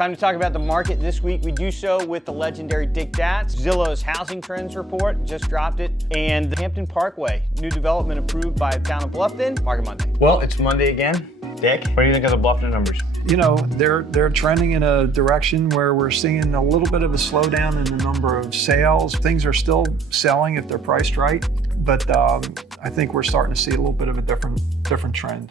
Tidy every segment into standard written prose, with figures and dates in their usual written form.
Time to talk about the market this week. We do so with the legendary Datz. Zillow's Housing Trends Report just dropped it, and the Hampton Parkway, new development approved by the town of Bluffton. Market Monday. Well, it's Monday again. Dick, what do you think of the Bluffton numbers? You know, they're trending in a direction where we're seeing a little bit of a slowdown in the number of sales. Things are still selling if they're priced right, but I think we're starting to see a little bit of a different trend.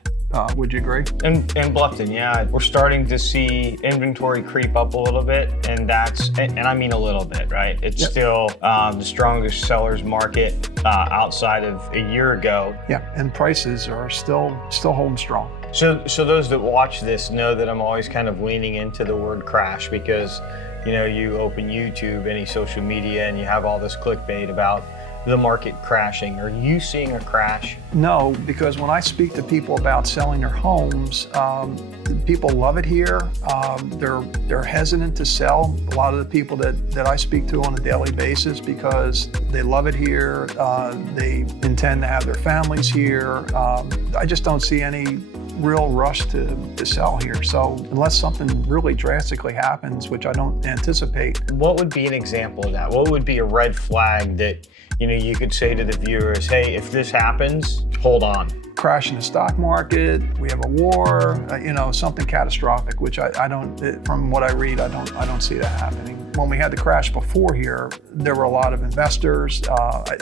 Would you agree? In Bluffton, yeah. We're starting to see inventory creep up a little bit, and I mean a little bit, right? It's still the strongest sellers market outside of a year ago. Yeah, and prices are still holding strong. So those that watch this know that I'm always kind of leaning into the word crash because, you know, you open YouTube, any social media, and you have all this clickbait about the market crashing. Are you seeing a crash? No, because when I speak to people about selling their homes, people love it here. They're hesitant to sell. A lot of the people that I speak to on a daily basis because they love it here. They intend to have their families here. I just don't see any real rush to sell here. So unless something really drastically happens, which I don't anticipate. What would be an example of that? What would be a red flag that, you know, you could say to the viewers, hey, if this happens, hold on? Crash in the stock market, we have a war, you know, something catastrophic, which I don't, from what I read, I don't see that happening. When we had the crash before here, there were a lot of investors.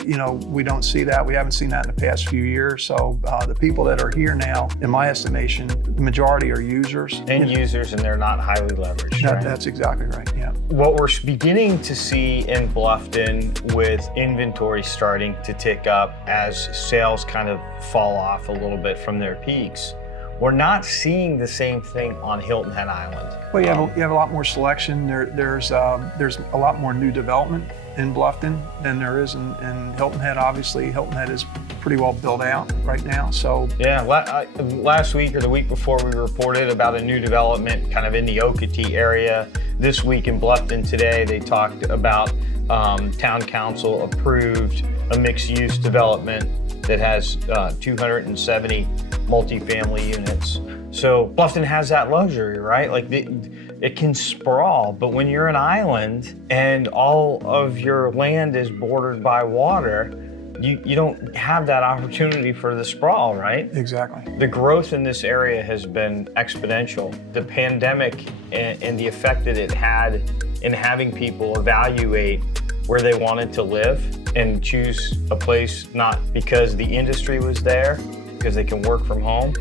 You know, we don't see that. We haven't seen that in the past few years. So the people that are here now, in my estimation, the majority are users. And users, and they're not highly leveraged, right? That's exactly right, yeah. What we're beginning to see in Bluffton with inventory starting to tick up as sales kind of fall off a little bit from their peaks, we're not seeing the same thing on Hilton Head Island. Well, you have a lot more selection. There's a lot more new development in Bluffton than there is in Hilton Head. Obviously, Hilton Head is pretty well built out right now. So yeah, last week or the week before we reported about a new development kind of in the Okatee area. This week in Bluffton today, they talked about town council approved a mixed-use development that has 270 multifamily units. So Bluffton has that luxury, right? Like it can sprawl, but when you're an island and all of your land is bordered by water, you don't have that opportunity for the sprawl, right? Exactly. The growth in this area has been exponential. The pandemic and the effect that it had in having people evaluate where they wanted to live and choose a place not because the industry was there, because they can work from home.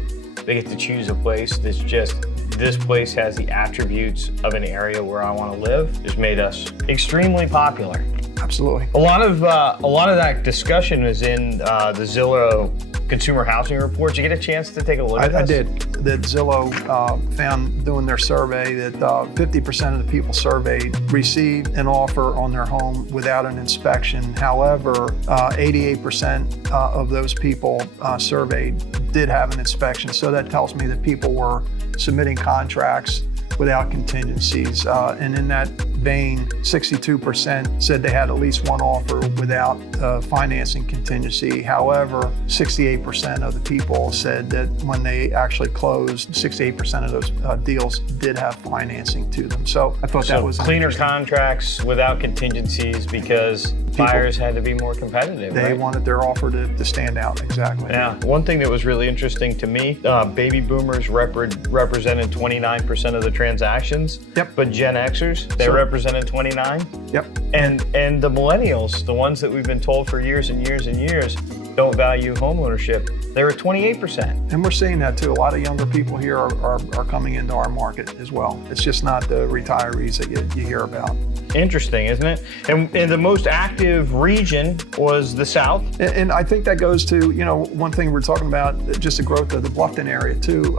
They get to choose a place that's just, this place has the attributes of an area where I want to live. Has made us extremely popular. Absolutely. A lot of that discussion is in the Zillow Consumer Housing Report. Did you get a chance to take a look at this? I did. That Zillow found doing their survey that 50% of the people surveyed received an offer on their home without an inspection. However, 88% of those people surveyed did have an inspection. So that tells me that people were submitting contracts without contingencies. And in that vein, 62% said they had at least one offer without financing contingency. However, 68% of the people said that when they actually closed, 68% of those deals did have financing to them. So I thought that was cleaner contracts without contingencies because buyers had to be more competitive. They wanted their offer to stand out, exactly. Yeah, one thing that was really interesting to me, baby boomers represented 29% of the transactions. Yep. But Gen Xers, they represented 29. Yep. And the millennials, the ones that we've been told for years and years and years don't value homeownership, they were 28%. And we're seeing that too. A lot of younger people here are coming into our market as well. It's just not the retirees that you hear about. Interesting, isn't it? And the most active region was the South. And I think that goes to, you know, one thing we're talking about, just the growth of the Bluffton area too.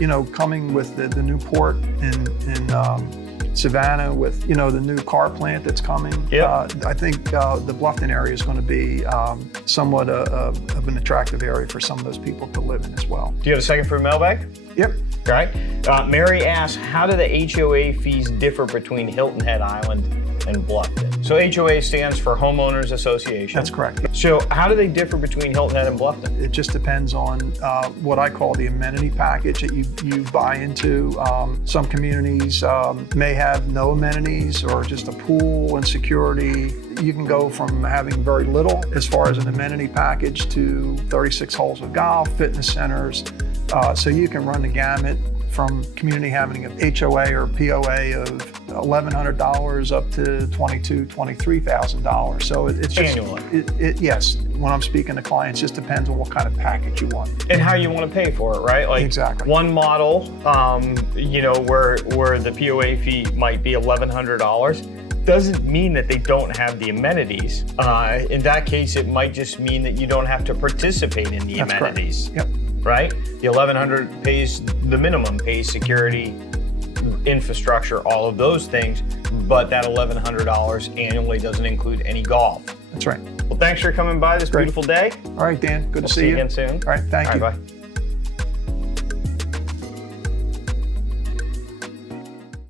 You know, coming with the new port in Savannah with, you know, the new car plant that's coming. Yep. I think the Bluffton area is going to be somewhat of an attractive area for some of those people to live in as well. Do you have a second for Mailbag? Yep. All right. Mary asks, how do the HOA fees differ between Hilton Head Island and Bluffton? So HOA stands for Homeowners Association. That's correct. So how do they differ between Hilton Head and Bluffton? It just depends on what I call the amenity package that you buy into. Some communities may have no amenities or just a pool and security. You can go from having very little as far as an amenity package to 36 holes of golf, fitness centers. So you can run the gamut from community having an HOA or POA of $1,100 up to $22,000, $23,000. So it's just annually. Yes, when I'm speaking to clients, it just depends on what kind of package you want and how you want to pay for it, right? Like exactly. One model, you know, where the POA fee might be $1,100. Doesn't mean that they don't have the amenities. In that case, it might just mean that you don't have to participate in the amenities. Correct. Yep. Right? The $1,100 pays the minimum, pays security, infrastructure, all of those things, but that $1,100 annually doesn't include any golf. That's right. Well, thanks for coming by this beautiful day. All right, Dan. Good to see you you again soon. All right, thank you. Bye.